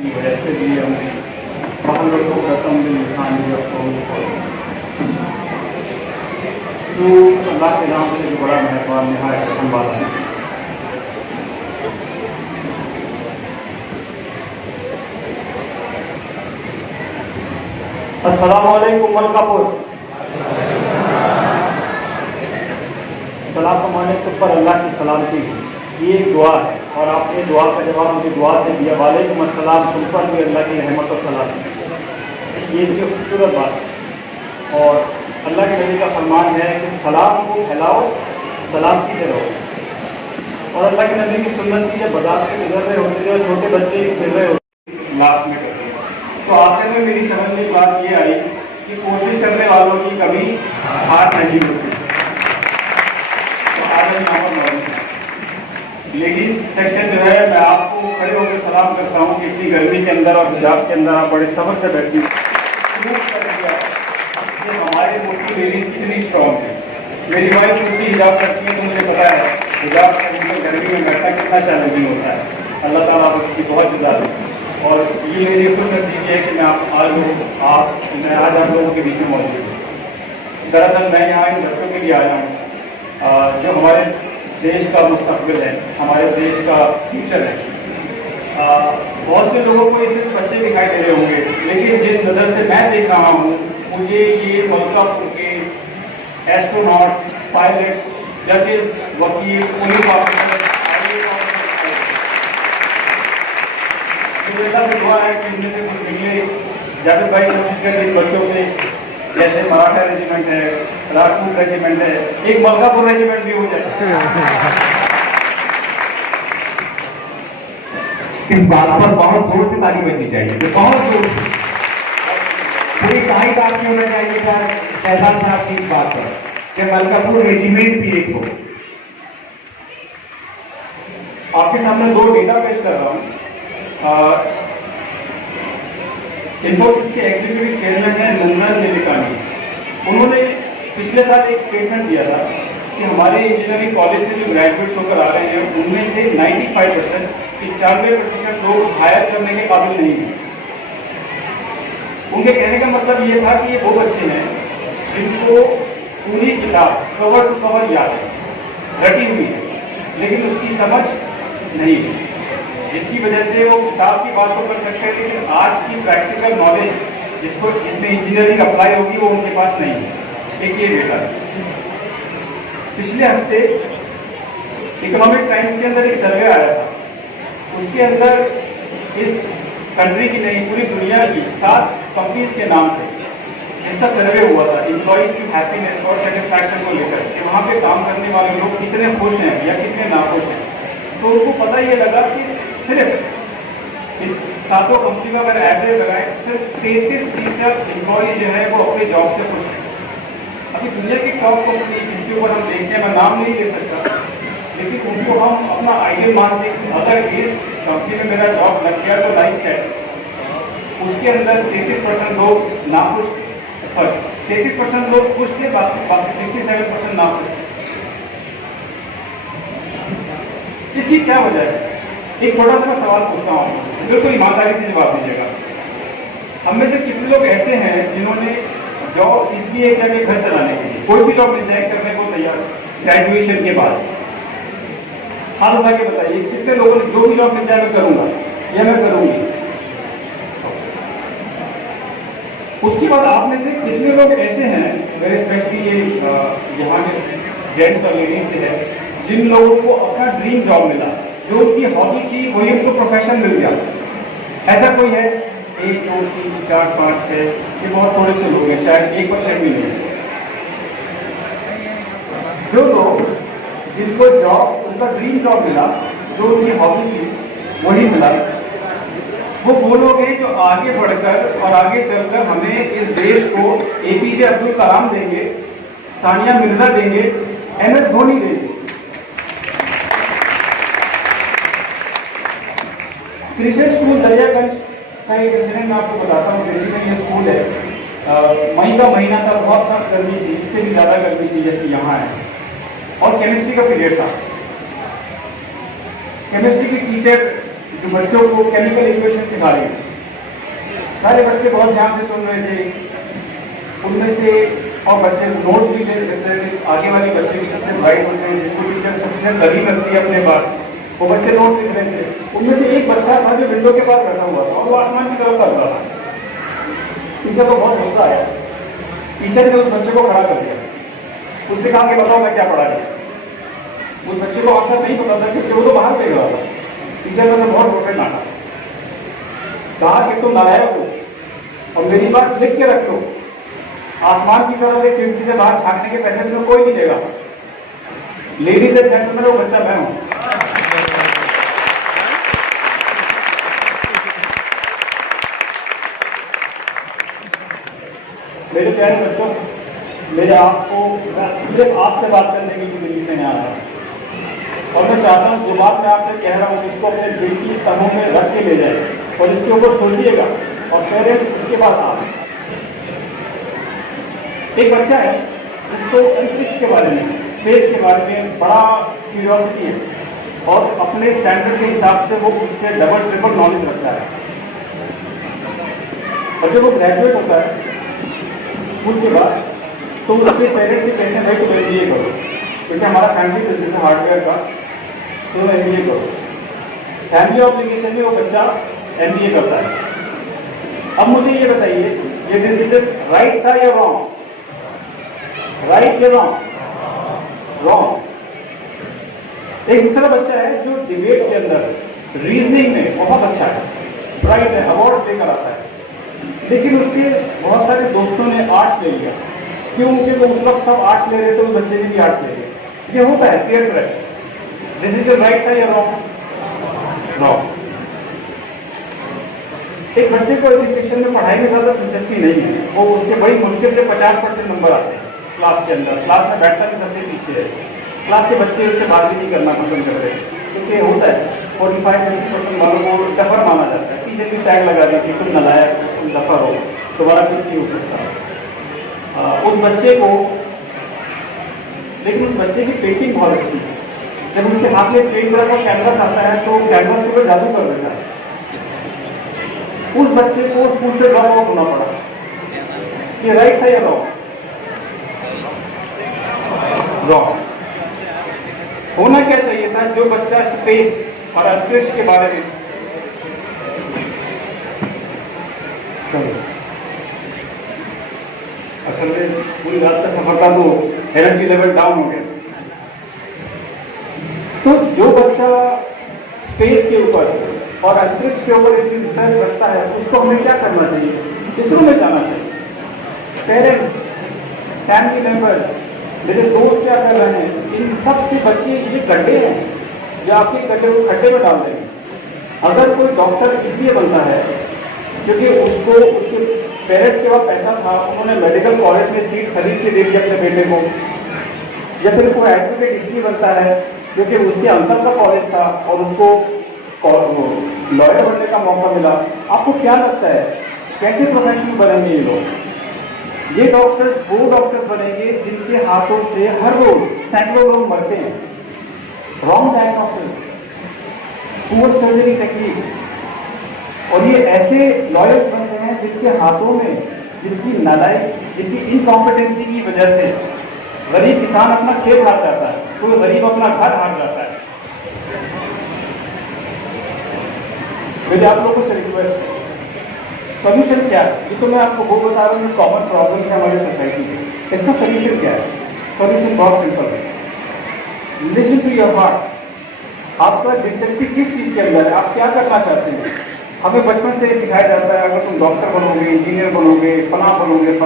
वैसे भी हमने बाहर को खत्म भी इंसान तो अल्लाह के नाम से जो बड़ा मेहरबान नहायत रहम वाला है। अस्सलामु अलैकुम मलकापुर। सलाम माने सब पर अल्लाह की सलामती हो। ये एक दुआ है और आपने दुआ का जवाब मुझे दुआ से दिया। वालेकुम अस्सलाम, तुम पर भी अल्लाह की रहमत और सलाम। ये इसकी खूबसूरत बात है और अल्लाह के नबी का फरमान है कि सलाम को फैलाओ, सलामती से रहो। और अल्लाह के नबी की सुन्नत की जब बाजार से गुजर रहे होते थे और छोटे बच्चे फिर रहे होते लास्ट में करते हैं, तो आखिर में मेरी समझ में बात ये आई कि कोशिश करने वालों की कभी हार नहीं होती। तो आज लेडीज सेक्शन जो है, मैं आपको खड़े होकर सलाम करता हूँ कि इतनी गर्मी के अंदर और हिजाब के अंदर आप बड़े सब्र से बैठी हमारे मोटी लेडीज कितनी स्ट्रॉन्ग है। मेरी वाइफ मोटी हिजाब करती है तो मुझे पता है हिजाब गर्मी में बैठना कितना चैलेंजिंग होता है। अल्लाह ताला आपकी बहुत जुदा है और ये मेरी खुद नतीजे है कि मैं आज आप लोगों के बीच में मौजूद हूँ। दरअसल मैं यहाँ इन बच्चों के लिए आया हूँ जो हमारे देश का मुस्तकबिल है, हमारे देश का फ्यूचर है। बहुत से लोगों को ये सिर्फ बच्चे दिखाई दे रहे होंगे, लेकिन जिस नज़र से मैं देख रहा हूँ मुझे ये मलकापुर के एस्ट्रोनॉट, पायलट, जजेस, वकील, पुलिस ऑफिसर, अल्लाह से दुआ है कि इनमें से कुछ निकले। जावेद भाई कोशिश करें इन बच्चों से, जैसे मराठा रेजिमेंट है, राजपूत रेजिमेंट है, एक मलकापुर रेजिमेंट भी हो जाए। इस बात पर बहुत जोर से ताली बजनी चाहिए, तो बहुत जोर से पूरी कहानी आपकी होना चाहिए सर फैजान साहब की इस बात पर कि मलकापुर रेजिमेंट भी एक हो। आपके सामने दो डेटा पेश कर रहा हूँ। इन्फोसिस के एग्जीक्यूटिव चेयरमैन है नंदन नीलेकानी। उन्होंने पिछले साल एक स्टेटमेंट दिया था कि हमारे इंजीनियरिंग कॉलेज से जो ग्रेजुएट्स होकर आ रहे हैं उनमें से 95% 95% लोग हायर करने के काबिल नहीं हैं। उनके कहने का मतलब ये था कि ये वो बच्चे हैं जिनको पूरी किताब कवर टू कवर याद है, रटी हुई है, लेकिन उसकी समझ नहीं है, जिसकी वजह से वो किताब की बात तो कर सकते हैं लेकिन आज की प्रैक्टिकल नॉलेज जिसको इसमें इंजीनियरिंग अप्लाई होगी वो उनके पास नहीं है। एक ये डेटा है। पिछले हफ्ते इकोनॉमिक टाइम्स के अंदर एक सर्वे आया था, उसके अंदर इस कंट्री की नहीं पूरी दुनिया की 7 कंपनीज के नाम से इसका सर्वे हुआ था एम्प्लॉइज की हैप्पीनेस और सेटिस्फैक्शन को लेकर कि वहाँ पे काम करने वाले लोग कितने खुश हैं या कितने नाखुश हैं। तो उनको पता ये लगा कि सिर्फ इस 7 कंपनी का अगर एवरेज लगाए सिर्फ 33% एम्प्लॉय जो है वो अपने जॉब से खुश हैं। अभी दुनिया की टॉप कंपनी जिनके ऊपर हम देखते हैं, मैं नाम नहीं ले सकता, लेकिन उनको हम अपना आइडियल मानते हैं कि अगर इस कंपनी में मेरा जॉब लग गया तो लाइफ सेट। उसके अंदर 33% लोग नाखुश, सॉरी 33% लोग खुश थे, बाकी 67% नाखुश। इसकी क्या वजह है? एक छोटा सा सवाल पूछता हूँ, बिल्कुल ईमानदारी से जवाब दीजिएगा। हम में से कितने लोग ऐसे हैं जिन्होंने जॉब इसलिए किया कि घर चलाने के लिए कोई भी जॉब रिजाइन करने को तैयार ग्रेजुएशन के बाद? हाथ उठा के बताइए कितने लोगों ने जो भी जॉब मिल जाए मैं करूंगा या मैं करूंगी। उसके बाद आप में से कितने लोग ऐसे हैं, मेरे स्पेशली ये यहाँ के जेंट्स और लेडीज से है, जिन लोगों को अपना ड्रीम जॉब मिला, जो उनकी हॉबी थी वही उनको प्रोफेशन मिल गया? ऐसा कोई है? 1 2 3 4 5 6, ये बहुत थोड़े से लोग हैं, शायद 1% भी नहीं। जो लोग जिनको जॉब उनका ड्रीम जॉब मिला, जो उनकी हॉबी थी वही मिला, वो लोग हैं जो आगे बढ़कर और आगे चलकर हमें इस देश को APJ अब्दुल कलाम देंगे, सानिया मिर्जा देंगे, MS धोनी देंगे। क्रिकेट स्कूल दरियागंज का एक इंसिडेंट मैं आपको बताता हूँ। बेसिकली ये स्कूल है, मई का महीना था, बहुत कम गर्मी थी, इससे भी ज़्यादा गर्मी थी जैसे यहाँ है, और केमिस्ट्री का पीरियड था। केमिस्ट्री की टीचर जो बच्चों को केमिकल इक्वेशन सिखा रही है। सारे बच्चे बहुत ध्यान से सुन रहे थे, उनमें से और बच्चे नोट भी ले लेते थे। आगे वाले बच्चे भी सबसे ब्राइट होते हैं, जिसको टीचर सबसे करीब रखती है अपने पास, वो बच्चे नोट लिख रहे थे। उनमें से एक बच्चा था जो विंडो के पास बैठा हुआ था और वो आसमान की तरफ कर रहा था। टीचर को बहुत गुस्सा आया। टीचर ने उस बच्चे को खड़ा कर दिया, उससे कहा कि बताओ मैं क्या पढ़ा दिया। उस बच्चे को आंसर नहीं पता था क्योंकि वो तो बाहर देख रहा था। टीचर ने बहुत रोटे डांटा, कहा कि तुम नालायक हो और मेरी बात लिख के रख लो, आसमान की तरफ एक खिड़की से बाहर झांकने के पैसे तुम्हें कोई नहीं देगा। लेडीज एंड जेंटलमैन, वो बच्चा मैं हूं। मेरे प्यारे बच्चों, मेरे आपको सिर्फ आपसे बात करने की दिल्ली में आ रहा है और मैं चाहता हूँ जो बात मैं आपसे कह रहा हूँ इसको अपने दिल की तहों में रख के ले जाए और इसके ऊपर सोचिएगा और पेरेंट्स इसके बाद आप। एक बच्चा है जिसको अंतरिक्ष के बारे में, स्पेस के बारे में बड़ा क्यूरियोसिटी है और अपने स्टैंडर्ड के हिसाब से वो उससे डबल ट्रिपल नॉलेज रखता है। और जब वो ग्रेजुएट होता है स्कूल के बाद, तो उसके पेरेंट्स से कहते हैं भाई तुम MBA करो, क्योंकि हमारा फैमिली बिजनेस है हार्डवेयर का, तो MBA करो। फैमिली ऑब्लिगेशन में वो बच्चा MBA करता है। अब मुझे ये बताइए, ये डिसीजन राइट था या रॉन्ग? राइट या रॉन्ग? रॉन्ग। एक दूसरा बच्चा है जो डिबेट के अंदर, रीजनिंग में बहुत अच्छा है, ब्राइट है, अवार्ड लेकर आता है, लेकिन उसके बहुत सारे दोस्तों ने आर्ट्स ले लिया। क्यों? क्योंकि उस वक्त सब आर्ट्स ले रहे थे, उस बच्चे ने भी आर्ट्स ले लिया। ये होता है, पेयर प्रेशर। डिसीजन राइट था या रॉन्ग? रॉन्ग। एक बच्चे को एजुकेशन में, पढ़ाई में ज़्यादा दिलचस्पी नहीं है, वो उसके बड़ी मुश्किल से 50% नंबर आते हैं क्लास के अंदर। क्लास में बैठता भी सबसे पीछे है, क्लास के बच्चे उससे बात भी नहीं करना पसंद करते, क्योंकि होता है 45-50% वालों को टफर माना जाता है। टीचर भी टैग लगा देती है, तुम नालायक, तुम टफर हो, तुम्हारा कुछ नहीं हो सकता। उस बच्चे को, लेकिन उस बच्चे की पेंटिंग बहुत अच्छी है। जब उसके हाथ में पेंट कलर का कैनवस आता है तो कैनवस के ऊपर जादू कर देता है। उस बच्चे को स्कूल से ड्रॉप आउट होना पड़ा। ये राइट है या रॉन्ग? रॉन्ग। होना क्या चाहिए था? जो बच्चा स्पेस और अंतरिक्ष के बारे में, असल में पूरी रात का सफर था तो एनर्जी लेवल डाउन हो गया। तो जो बच्चा स्पेस के ऊपर और अंतरिक्ष के ऊपर इतनी रिसर्च करता है, उसको हमें क्या करना चाहिए? इसरो में जाना चाहिए। पेरेंट्स, फैमिली मेंबर्स, मेरे दोस्त क्या कर रहे हैं, इन सब से बच्चे, ये गड्ढे हैं जो आपके गड्ढे को खड्डे में डाल देंगे। अगर कोई डॉक्टर इसलिए बनता है क्योंकि उसको, उसके पेरेंट्स के पास पैसा था, उन्होंने मेडिकल कॉलेज में सीट खरीद के दे दी अपने बेटे को, या फिर कोई एडवोकेट इसलिए बनता है क्योंकि उसके अंतर का कॉलेज था और उसको लॉयर बनने का मौका मिला। आपको क्या लगता है कैसे प्रोफेशनल बनेंगे ये लोग? ये डॉक्टर्स वो डॉक्टर्स बनेंगे जिनके हाथों से हर रोज सैकड़ों लोग मरते हैं। Wrong diagnosis, poor surgery techniques, और ये ऐसे लॉयर्स बनते हैं जिनके हाथों में, जिनकी नालायक, जिनकी इनकॉम्पिटेंसी की वजह से गरीब किसान अपना खेत हार जाता है, कोई गरीब अपना घर हार जाता है। मेरे आप लोगों से रिक्वेस्ट, सोल्यूशन क्या है? ये तो मैं आपको वो बता रहा हूँ, कॉमन प्रॉब्लम है हमारी सोसाइटी में। इसका सोल्यूशन क्या है? सोल्यूशन बहुत सिंपल है। Listen to your heart. आपका दिलचस्पी किस चीज के अंदर है? आप क्या करना चाहते हैं? हमें बचपन से सिखाया जाता है, अगर तुम डॉक्टर बनोगे, इंजीनियर बनोगे, फला बनोगे तो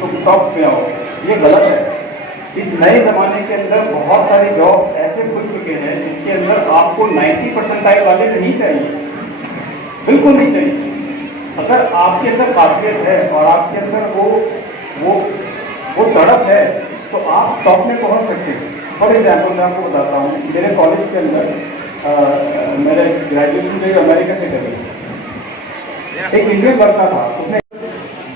तुम टॉप में आओगे। ये गलत है। इस नए जमाने के अंदर बहुत सारे जॉब्स ऐसे खुल चुके हैं जिसके अंदर आपको 90% वाले नहीं चाहिए, बिल्कुल नहीं चाहिए। अगर आपके अंदर काबिलियत है और आपके अंदर वो तड़प है तो आप टॉप में पहुंच सकते हैं। फॉर एग्जाम्पल मैं आपको बताता हूँ, मेरे कॉलेज के अंदर मैंने ग्रेजुएशन जो अमेरिका से करी, एक इंडियन लड़का था, उसने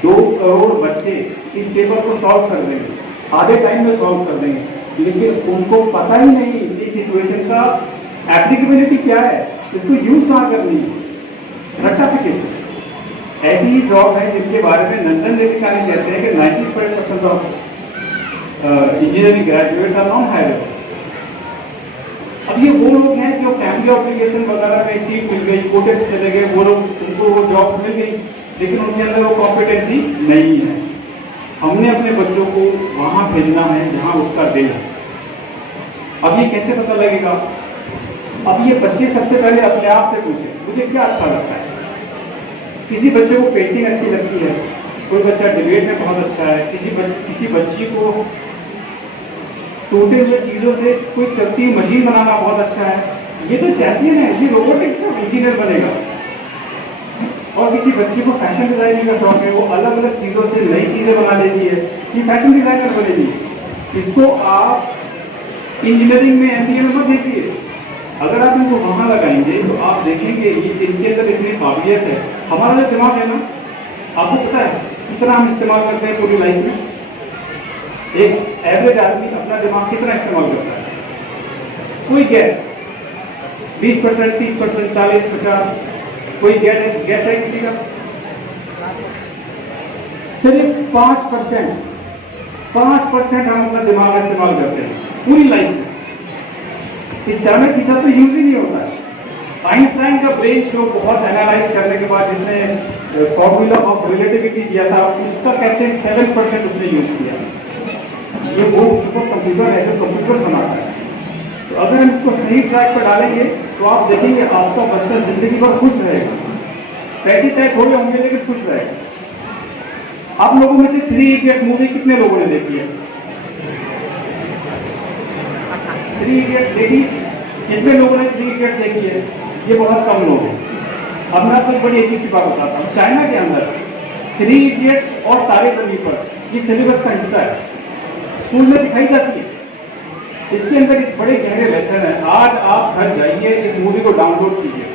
2 करोड़ बच्चे इस पेपर को सॉल्व कर देंगे, आधे टाइम में सॉल्व कर देंगे, लेकिन उनको पता ही नहीं इस सिचुएशन का एप्लीकेबिलिटी क्या है, इसको यूज कहाँ करनी है, रेक्टिफिकेशन। ऐसी ही जॉब है जिनके बारे में लंदन लेखिकानी कहते हैं कि 95% of engineering graduate are non hireable. अब ये वो लोग हैं जो फैमिली ऑब्लिगेशन वगैरह में सीट मिल गई, कोटे से चले गए, वो लोग, उनको वो जॉब मिल गई, लेकिन उनके अंदर वो कॉम्पिटेंसी नहीं है। हमने अपने बच्चों को वहां भेजना है जहां उसका दिल है। अब ये कैसे पता लगेगा? अब ये बच्चे सबसे पहले अपने आप से पूछे मुझे क्या अच्छा लगता है। किसी बच्चे को पेंटिंग अच्छी लगती है, कोई बच्चा डिबेट में बहुत अच्छा है, किसी बच्ची को टूटे हुए चीजों से कोई चलती हुई मशीन बनाना बहुत अच्छा है। ये तो चैंपियन है, ये रोबोटिक्स का इंजीनियर बनेगा। और किसी बच्ची को फैशन डिजाइनिंग का शौक है, वो अलग अलग चीजों से नई चीजें बना लेती है, ये फैशन डिजाइनर बनेगी। इसको आप इंजीनियरिंग में एमबीए में मत देखिए। अगर आप इनको वहां लगाएंगे तो आप देखेंगे ये इनके अंदर इतनी काबिलियत है। हमारा जो दिमाग है ना, आपको पता है कितना हम इस्तेमाल करते हैं पूरी लाइफ में? एक एवरेज आदमी अपना दिमाग कितना इस्तेमाल करता है? कोई गैस 20%, 30%, 40%, 50%, कोई गैस है किसी का? सिर्फ 5% हम अपना दिमाग इस्तेमाल करते हैं पूरी लाइफ में। 95% तो यूज ही नहीं होता है। आइंस्टाइन का ब्रेन शो बहुत एनालाइज करने के बाद जिसने फॉर्मूला ऑफ रिलेटिविटी दिया था, उसका कहते हैं 7% उसने यूज किया। ये वो सुपर कंप्यूटर है जो कंप्यूटर बनाता है। तो अगर हम इसको सही ट्रैक पर डालेंगे तो आप देखेंगे आपका बच्चा जिंदगी भर खुश रहेगा। पैसे तय थोड़े होंगे लेकिन खुश रहेगा। आप लोगों में से 3 इडियट मूवी कितने लोगों ने देखी है? 3 इडियट देखी? कितने लोगों ने 3 इडियट देखी है? ये बहुत कम लोग हैं। अब मैं आपको एक बड़ी अच्छी सी बात बताता हूँ। चाइना के अंदर 3 इडियट्स और तारे जमीन पर ये सिलेबस का हिस्सा है, स्कूल में दिखाई जाती है। इसके अंदर एक बड़े गहरे लेसन है। आज आप घर जाइए, इस मूवी को डाउनलोड कीजिए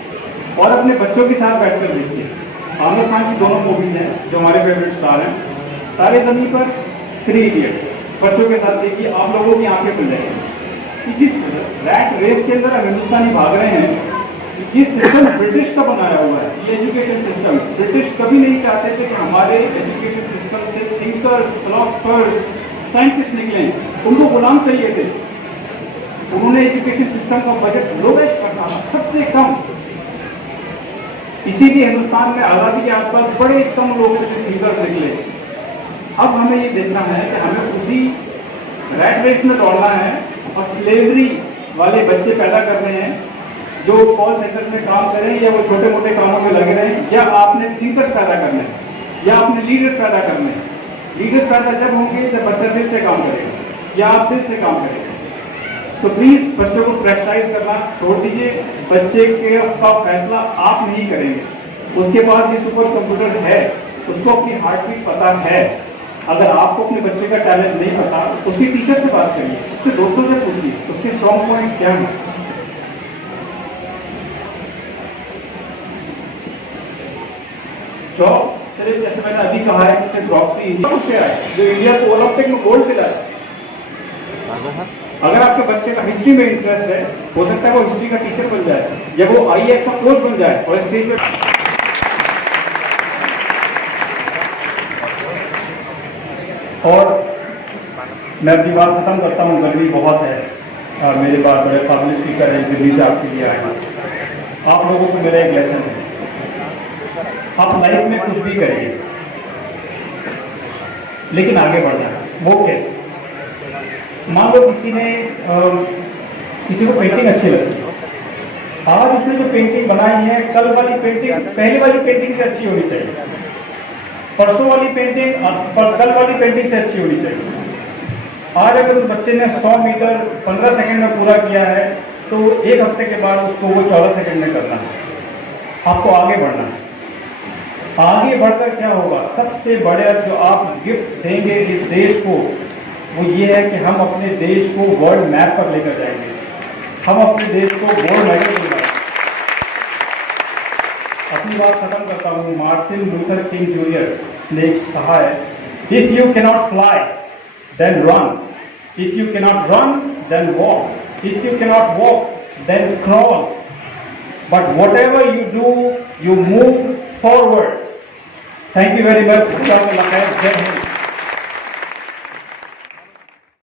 और अपने बच्चों के साथ बैठकर देखिए। आमिर खान की दोनों मूवीज हैं जो हमारे फेवरेट स्टार हैं। तारे जमीन पर, 3 इडियट्स बच्चों के साथ देखिए, आप लोगों की आंखें खुल जाएंगी। जिस रैट रेस के अंदर हम हिंदुस्तानी भाग रहे हैं, ये सिस्टम ब्रिटिश का बनाया हुआ है। ये एजुकेशन सिस्टम ब्रिटिश कभी नहीं चाहते थे कि हमारे एजुकेशन सिस्टम से थिंकर्स, फिलोसफर्स, साइंटिस्ट निकले। उनको गुलाम चाहिए थे। उन्होंने एजुकेशन सिस्टम का बजट लोवेस्ट रखा, सबसे कम। इसीलिए हिंदुस्तान में आजादी के आसपास बड़े कम लोग थिंकर्स निकले। अब हमें ये देखना है कि हमें उसी रैट रेस में दौड़ना है और स्लेवरी वाले बच्चे पैदा करने हैं जो कॉल सेंटर में काम करें या वो छोटे मोटे कामों में लगे रहें, या आपने थिंकर्स पैदा करने हैं या आपने लीडर्स पैदा करने हैं। लीडर्स पैदा जब होंगे जब बच्चा दिल से काम करेगा या आप दिल से काम करेंगे। तो प्लीज बच्चों को प्रेशराइज करना छोड़ दीजिए। बच्चे का फैसला आप नहीं करेंगे। उसके पास ये सुपर कंप्यूटर है, उसको अपनी हार्ट बीट पता है। अगर आपको अपने बच्चे का टैलेंट नहीं पता, उसके टीचर से बात करिए, उसके दोस्तों से पूछिए उसके स्ट्रॉन्ग पॉइंट क्या है। जॉब सिर्फ जैसे मैंने अभी कहा है कि जॉब की इंडिया से आए जो इंडिया को ओलंपिक में गोल्ड दिलाया। अगर आपके बच्चे का हिस्ट्री में इंटरेस्ट है, हो सकता है वो हिस्ट्री का टीचर बन जाए, जब वो आईएएस का कोच बन जाए और स्टेज पे। और मैं अपनी बात खत्म करता हूँ। गर्मी बहुत है और मेरे पास बड़े काबिल स्पीकर हैं दिल्ली से आपके लिए आए हैं। आप लोगों को मेरा एक लेसन है, आप लाइफ में कुछ भी करिए लेकिन आगे बढ़ना है। वो कैसे? मान लो किसी को पेंटिंग अच्छी लगती है। आज उसने जो पेंटिंग बनाई है, कल वाली पेंटिंग पहली वाली पेंटिंग से अच्छी होनी चाहिए, परसों वाली पेंटिंग कल वाली पेंटिंग से अच्छी होनी चाहिए। आज अगर उस बच्चे ने 100 मीटर 15 सेकंड में पूरा किया है तो 1 हफ्ते के बाद उसको वो 14 सेकंड में करना है। आपको आगे बढ़ना है। आगे बढ़कर क्या होगा? सबसे बड़े जो आप गिफ्ट देंगे इस देश को वो ये है कि हम अपने देश को वर्ल्ड मैप पर लेकर जाएंगे। हम अपने देश को गोल्ड मेडल दिलाएंगे। अपनी बात खत्म करता हूँ। मार्टिन लूथर किंग जूनियर ने कहा है, if you cannot fly then run, if you cannot run then walk, if you cannot walk then crawl, but whatever you do, you move forward. Thank you very much. Jai Hind.